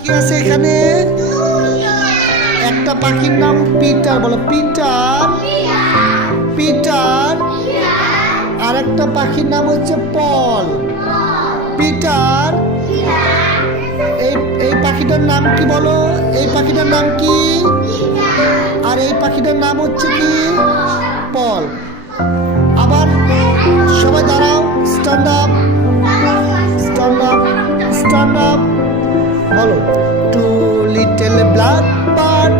কি আছে এখানে? একটা পাখির নাম পিটার। বলো পিটার। পিটার। আর একটা পাখির নাম হচ্ছে পল। পিটার। এই পাখিটার নাম কি বলো? এই পাখিটার নাম কি? আর এই পাখিটার নাম হচ্ছে কি? পল। আবার সবাই দাঁড়াও। Stand up. Stand up. Stand up. বলো two little black bird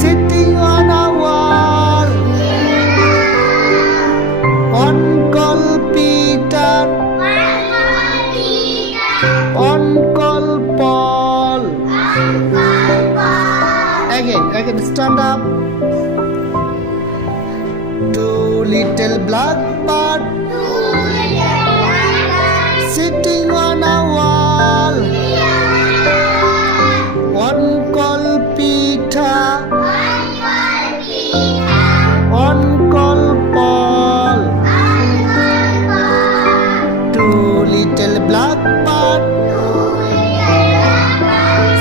sitting on a wall. One called Peter, one called Paul. Again, stand up. Two little blackbird sitting on a wall. One called Peter, one called Paul. Two little blackbird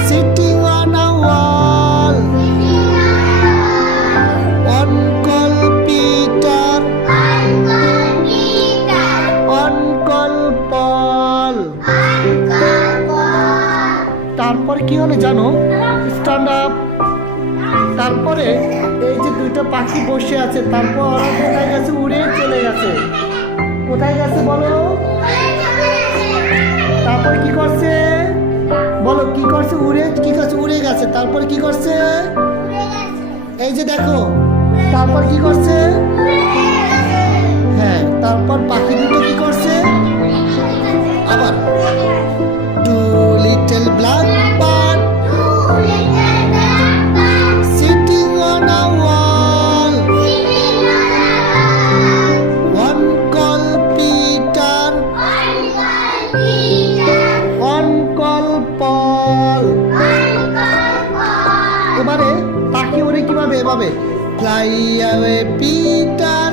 sitting on a wall. One called Peter, one called Paul. তারপর কি হলো জানো? Stand up. তারপরে এই যে দুইটা পাখি বসে আছে, তারপর ওরা কোথায় গেছে? উড়ে চলে গেছে। কোথায় গেছে বলো? তারপর কি করছে বলো? কি করছে? উড়ে কি করছে? উড়ে গেছে। তারপর কি করছে? এই যে দেখো, তারপর কি করছে? হ্যাঁ, তারপর পাখি দুটো কি করছে? আবার two little black bird sitting on a wall. One called Peter, one called Paul. এবারে পাখি ওরে কিভাবে? এভাবে fly away Peter,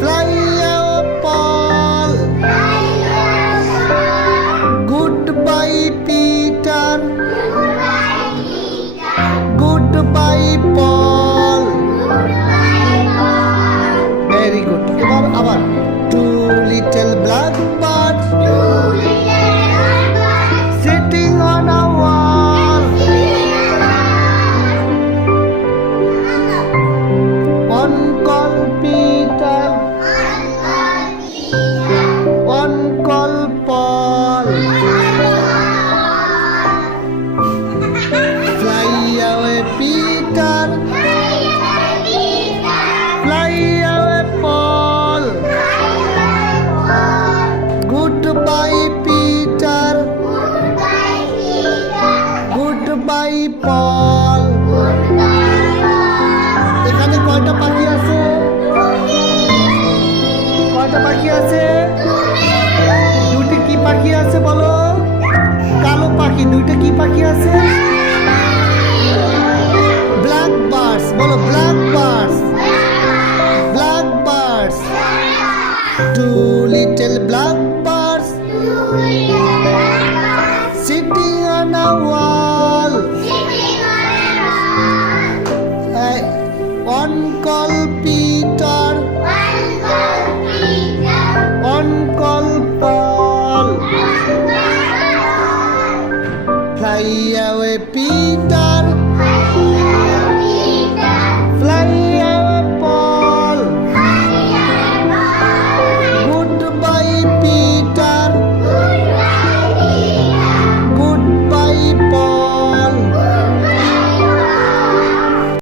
fly away Paul. Goodbye Peter, goodbye Paul. Very good. এবার আবার two little blackbird sitting on a wall. One called Peter, one called Paul. Fly away Peter, fly away Paul. Goodbye Peter, goodbye Paul. এখানে কয়টা পাখি আছে? কয়টা পাখি আছে? দুটি কি পাখি আছে বলো? কালো পাখি। দুইটা কি পাখি আছে? Black birds. বলো black birds. Black birds. Two little black birds sitting on a wall. One call Peter, one call Paul. Fly away Peter,